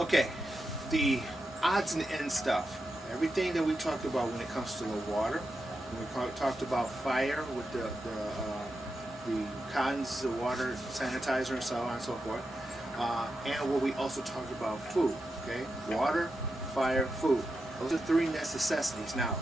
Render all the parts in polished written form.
Okay, the odds and ends stuff. Everything that we talked about when it comes to the water, when we talked about fire with the cotton's, the water sanitizer, and so on and so forth. And what we also talked about food. Okay, water, fire, food. Those are three necessities. Now,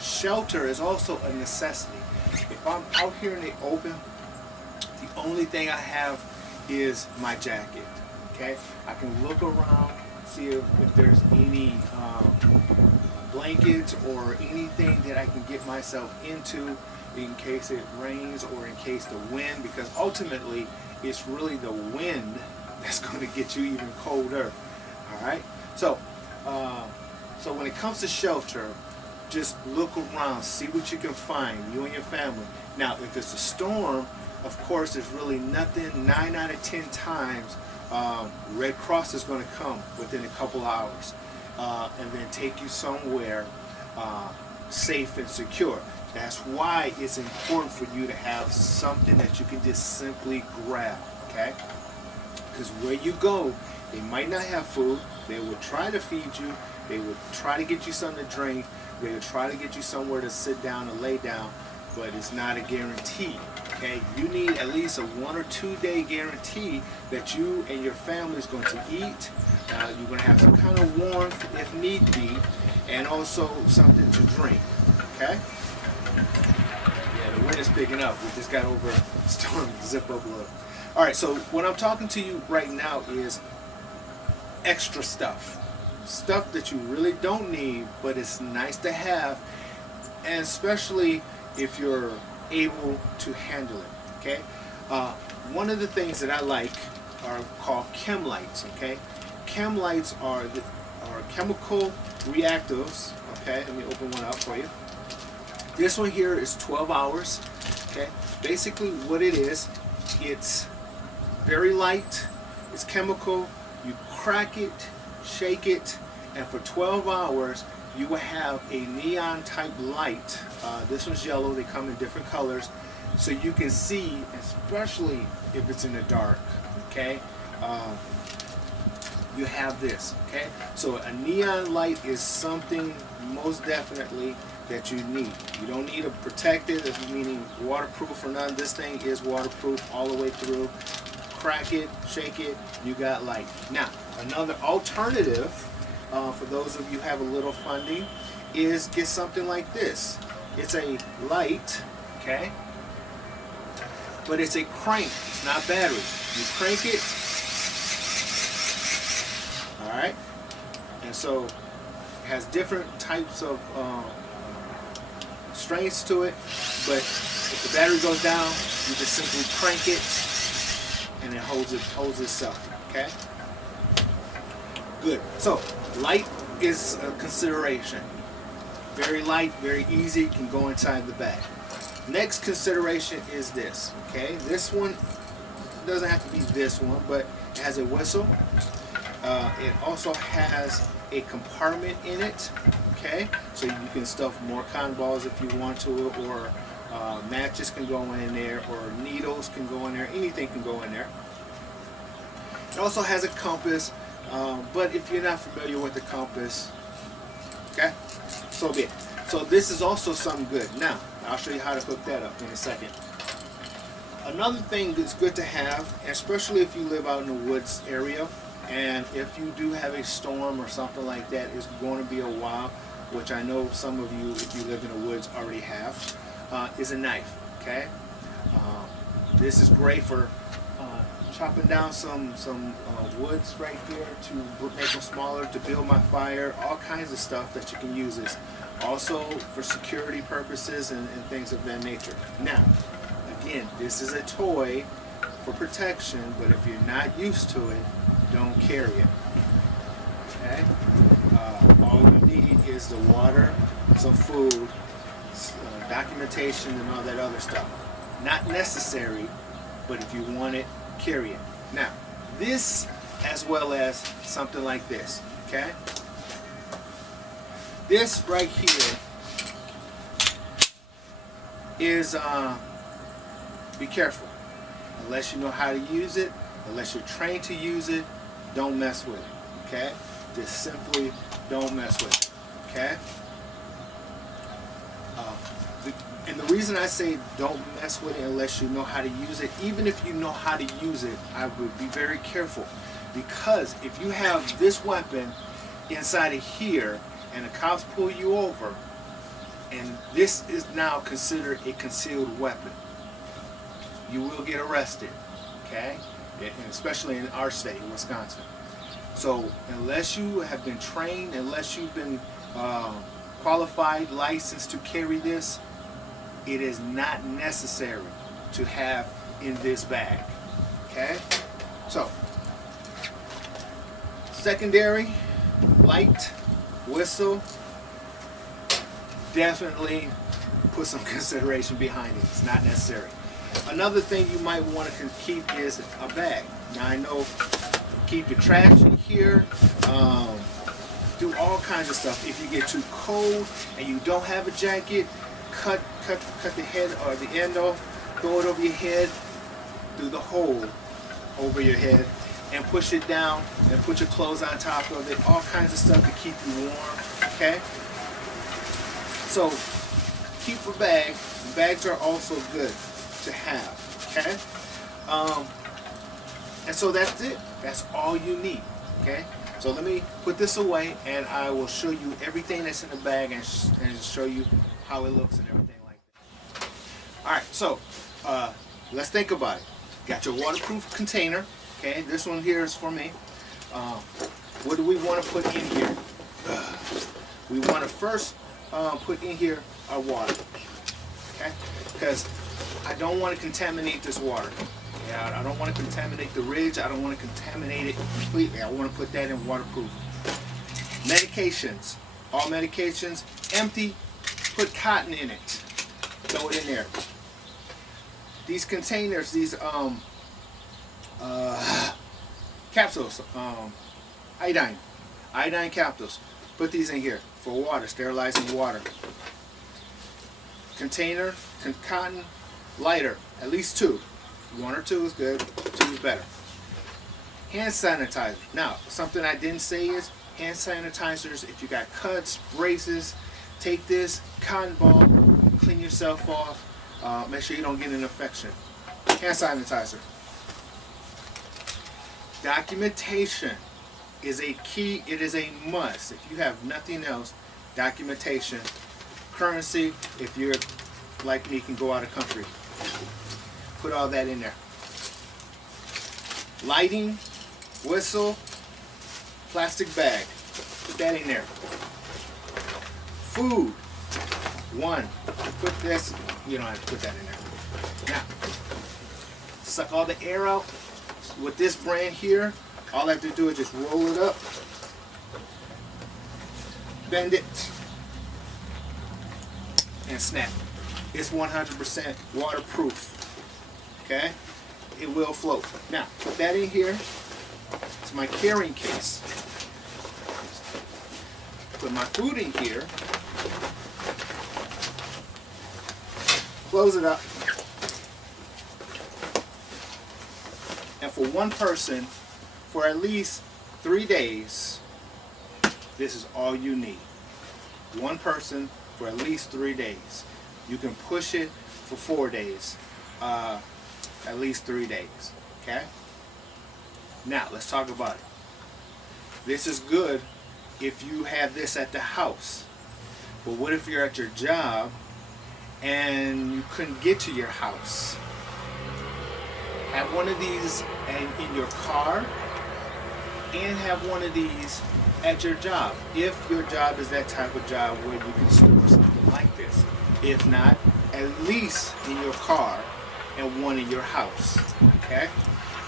shelter is also a necessity. If I'm out here in the open, the only thing I have is my jacket. Okay, I can look around, see if there's any blankets or anything that I can get myself into in case it rains or in case the wind, because ultimately it's really the wind that's going to get you even colder. All right, so when it comes to shelter, just look around, see what you can find, you and your family. Now, if it's a storm, of course, there's really nothing. 9 out of 10 times, Red Cross is going to come within a couple hours and then take you somewhere safe and secure. That's why it's important for you to have something that you can just simply grab, okay? Because where you go, they might not have food. They will try to feed you. They will try to get you something to drink. They will try to get you somewhere to sit down and lay down, but it's not a guarantee. Okay, you need at least a 1 or 2 day guarantee that you and your family is going to eat. You're going to have some kind of warmth if need be, and also something to drink. Okay. Yeah, the wind is picking up. We just got over storm. Zip up a little. All right. So what I'm talking to you right now is extra stuff that you really don't need, but it's nice to have, and especially if you're able to handle it. Okay, one of the things that I like are called chem lights. Okay, chem lights are chemical reactives. Okay, let me open one up for you. This one here is 12 hours. Okay, basically what it is, it's very light, it's chemical. You crack it, shake it, and for 12 hours you will have a neon type light. This one's yellow. They come in different colors, so you can see, especially if it's in the dark. Okay, you have this. Okay, so a neon light is something most definitely that you need. You don't need a protected, meaning waterproof or none. This thing is waterproof all the way through. Crack it, shake it, you got light. Now, another alternative for those of you who have a little funding is get something like this. It's a light, okay, but it's a crank. It's not battery. You crank it, all right, and so it has different types of strengths to it, but if the battery goes down, you just simply crank it and it holds itself. Okay, good. So light is a consideration. Very light, very easy, can go inside the bag. Next consideration is this. Okay, this one doesn't have to be this one, but it has a whistle. It also has a compartment in it. Okay, so you can stuff more cotton balls if you want to, or matches can go in there, or needles can go in there. Anything can go in there. It also has a compass, but if you're not familiar with the compass, okay, so be it. So this is also something good. Now, I'll show you how to hook that up in a second. Another thing that's good to have, especially if you live out in the woods area, and if you do have a storm or something like that, it's going to be a while, which I know some of you, if you live in the woods, already have, is a knife. Okay, this is great for chopping down some woods right here to make them smaller, to build my fire, all kinds of stuff that you can use this. Also for security purposes and things of that nature. Now, again, this is a toy for protection, but if you're not used to it, don't carry it. Okay? All you need is the water, some food, documentation, and all that other stuff. Not necessary, but if you want it, carry it. Now, this as well as something like this. Okay? This right here is, be careful. Unless you know how to use it, unless you're trained to use it, don't mess with it. Okay? Just simply don't mess with it. Okay? And the reason I say don't mess with it unless you know how to use it, even if you know how to use it, I would be very careful. Because if you have this weapon inside of here and the cops pull you over, and this is now considered a concealed weapon, you will get arrested. Okay? And especially in our state, Wisconsin. So unless you have been trained, unless you've been qualified, licensed to carry this, it is not necessary to have in this bag. Okay? So, secondary, light, whistle, definitely put some consideration behind it. It's not necessary. Another thing you might want to keep is a bag. Now I know keep your trash in here, do all kinds of stuff. If you get too cold and you don't have a jacket, cut the head or the end off, throw it over your head, through the hole over your head, and push it down and put your clothes on top of it. All kinds of stuff to keep you warm. Okay? So keep a bag. Bags are also good to have. Okay? And so that's it. That's all you need. Okay? So let me put this away and I will show you everything that's in the bag and show you how it looks and everything like that. Alright, so let's think about it. Got your waterproof container. Okay, this one here is for me. What do we want to put in here? We want to first put in here our water. Okay, because I don't want to contaminate this water. Yeah, I don't want to contaminate the ridge. I don't want to contaminate it completely. I want to put that in waterproof. Medications. All medications, empty. Put cotton in it. Throw it in there. These containers, these capsules, iodine capsules. Put these in here for water, sterilizing water. Container, cotton, lighter, at least 2. 1 or 2 is good, 2 is better. Hand sanitizer. Now, something I didn't say is hand sanitizers. If you got cuts, braces, take this cotton ball, clean yourself off. Make sure you don't get an infection. Hand sanitizer. Documentation is a key. It is a must. If you have nothing else, documentation. Currency, if you're like me, can go out of country. Put all that in there. Lighting, whistle, plastic bag. Put that in there. Food. 1. Put this. You don't have to put that in there. Now, suck all the air out. With this brand here, all I have to do is just roll it up, bend it, and snap. It's 100% waterproof. Okay? It will float. Now, put that in here. It's my carrying case. Put my food in here. Close it up. And for one person, for at least 3 days, this is all you need. One person for at least 3 days. You can push it for 4 days. At least 3 days. Okay? Now, let's talk about it. This is good if you have this at the house. But what if you're at your job and you couldn't get to your house? Have one of these in your car and have one of these at your job. If your job is that type of job where you can store something like this. If not, at least in your car and one in your house. Okay?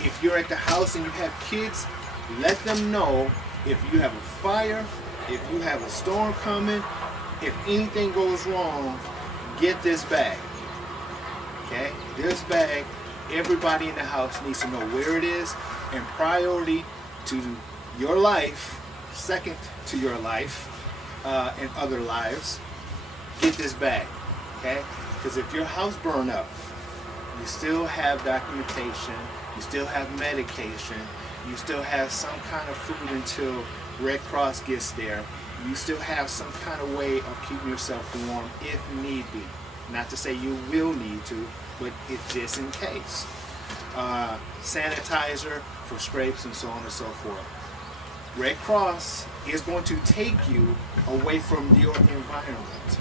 If you're at the house and you have kids, let them know if you have a fire, if you have a storm coming, if anything goes wrong, get this bag. Okay? This bag, everybody in the house needs to know where it is, and priority to your life, second to your life and other lives, get this bag. Okay? Because if your house burned up, you still have documentation, you still have medication, You still have some kind of food until Red Cross gets there. You still have some kind of way of keeping yourself warm if need be. Not to say you will need to, but it's just in case. Sanitizer for scrapes and so on and so forth. Red Cross is going to take you away from your environment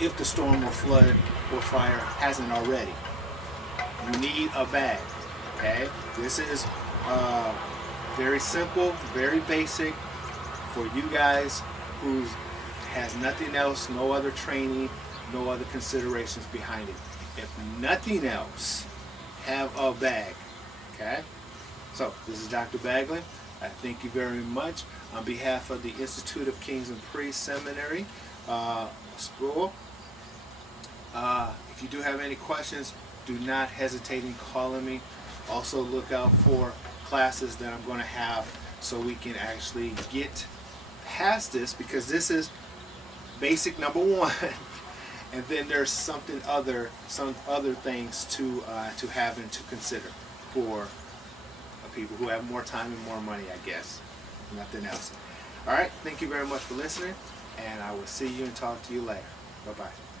if the storm or flood or fire hasn't already. You need a bag, okay? This is very simple, very basic for you guys who has nothing else, no other training, no other considerations behind it. If nothing else, have a bag, okay? So, this is Dr. Bagley. I thank you very much on behalf of the Institute of Kings and Priests Seminary School. If you do have any questions, do not hesitate in calling me. Also look out for classes that I'm going to have so we can actually get past this, because this is basic number one. And then there's some other things to have and to consider for people who have more time and more money, I guess. Nothing else. All right. Thank you very much for listening, and I will see you and talk to you later. Bye-bye.